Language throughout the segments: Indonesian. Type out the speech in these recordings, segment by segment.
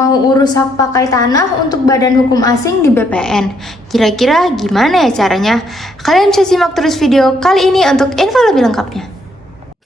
mau urus hak pakai tanah untuk badan hukum asing di BPN. Kira-kira gimana ya caranya? Kalian bisa simak terus video kali ini untuk info lebih lengkapnya.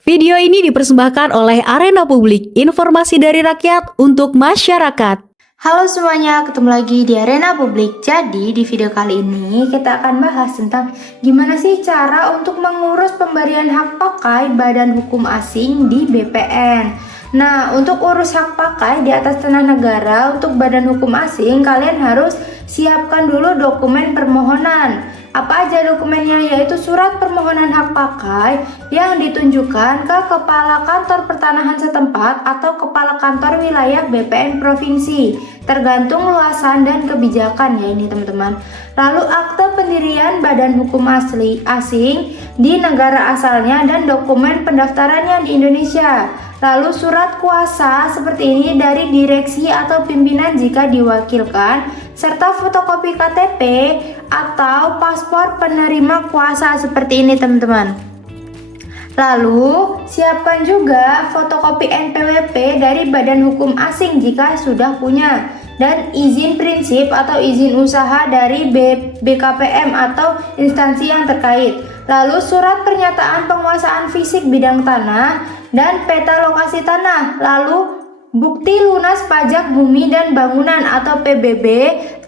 Video ini dipersembahkan oleh Arena Publik, informasi dari rakyat untuk masyarakat. Halo semuanya, ketemu lagi di Arena Publik. Jadi di video kali ini kita akan bahas tentang gimana sih cara untuk mengurus pemberian hak pakai badan hukum asing di BPN. Nah, untuk urus hak pakai di atas tanah negara untuk badan hukum asing, kalian harus siapkan dulu dokumen permohonan. Apa aja dokumennya? Yaitu surat permohonan hak pakai yang ditunjukkan ke Kepala Kantor Pertanahan setempat atau Kepala Kantor Wilayah BPN Provinsi, tergantung luasan dan kebijakan ya ini teman-teman. Lalu akte pendirian badan hukum asing di negara asalnya dan dokumen pendaftarannya di Indonesia. Lalu surat kuasa seperti ini dari direksi atau pimpinan jika diwakilkan, serta fotokopi KTP atau paspor penerima kuasa seperti ini teman-teman. Lalu siapkan juga fotokopi NPWP dari badan hukum asing jika sudah punya, dan izin prinsip atau izin usaha dari BKPM atau instansi yang terkait. Lalu surat pernyataan penguasaan fisik bidang tanah dan peta lokasi tanah. Lalu bukti lunas pajak bumi dan bangunan atau PBB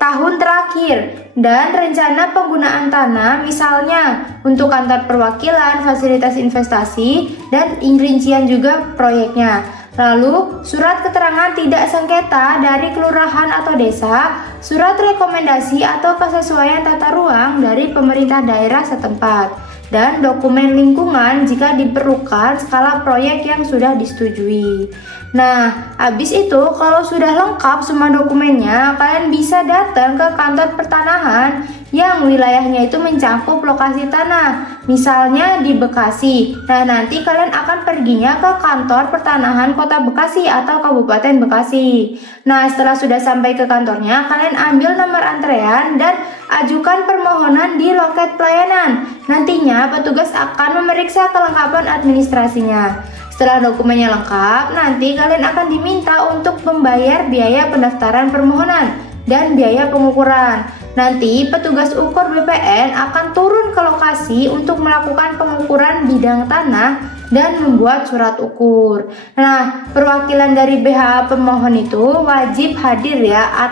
tahun terakhir dan rencana penggunaan tanah, misalnya untuk kantor perwakilan, fasilitas investasi, dan rincian juga proyeknya. Lalu surat keterangan tidak sengketa dari kelurahan atau desa, surat rekomendasi atau kesesuaian tata ruang dari pemerintah daerah setempat, dan dokumen lingkungan jika diperlukan skala proyek yang sudah disetujui. Nah, habis itu kalau sudah lengkap semua dokumennya, kalian bisa datang ke kantor pertanahan yang wilayahnya itu mencakup lokasi tanah, misalnya di Bekasi. Nah, nanti kalian akan perginya ke kantor pertanahan Kota Bekasi atau Kabupaten Bekasi. Nah, setelah sudah sampai ke kantornya, kalian ambil nomor antrean dan ajukan permohonan di loket pelayanan. Nantinya petugas akan memeriksa kelengkapan administrasinya. Setelah dokumennya lengkap, nanti kalian akan diminta untuk membayar biaya pendaftaran permohonan dan biaya pengukuran. Nanti petugas ukur BPN akan turun ke lokasi untuk melakukan pengukuran bidang tanah dan membuat surat ukur. Nah, perwakilan dari BHA pemohon itu wajib hadir ya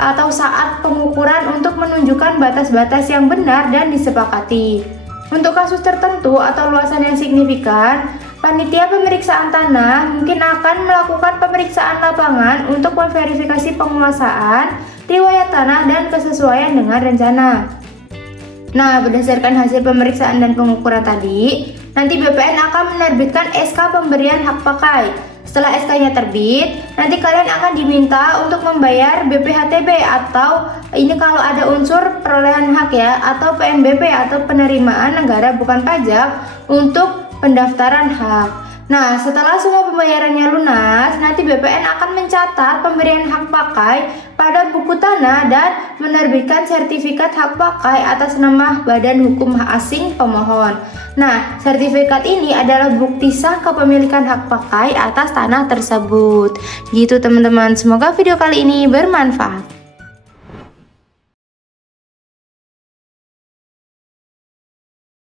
atau saat pengukuran untuk menunjukkan batas-batas yang benar dan disepakati. Untuk kasus tertentu atau luasan yang signifikan, panitia pemeriksaan tanah mungkin akan melakukan pemeriksaan lapangan untuk memverifikasi penguasaan, riwayat tanah, dan kesesuaian dengan rencana. Nah, berdasarkan hasil pemeriksaan dan pengukuran tadi, nanti BPN akan menerbitkan SK pemberian hak pakai. Setelah SK-nya terbit, nanti kalian akan diminta untuk membayar BPHTB atau ini kalau ada unsur perolehan hak ya, atau PNBP atau penerimaan negara bukan pajak untuk pendaftaran hak. Nah, setelah semua pembayarannya lunas, nanti BPN akan mencatat pemberian hak pakai pada buku tanah dan menerbitkan sertifikat hak pakai atas nama badan hukum asing pemohon. Nah, sertifikat ini adalah bukti sah kepemilikan hak pakai atas tanah tersebut. Gitu teman-teman, semoga video kali ini bermanfaat.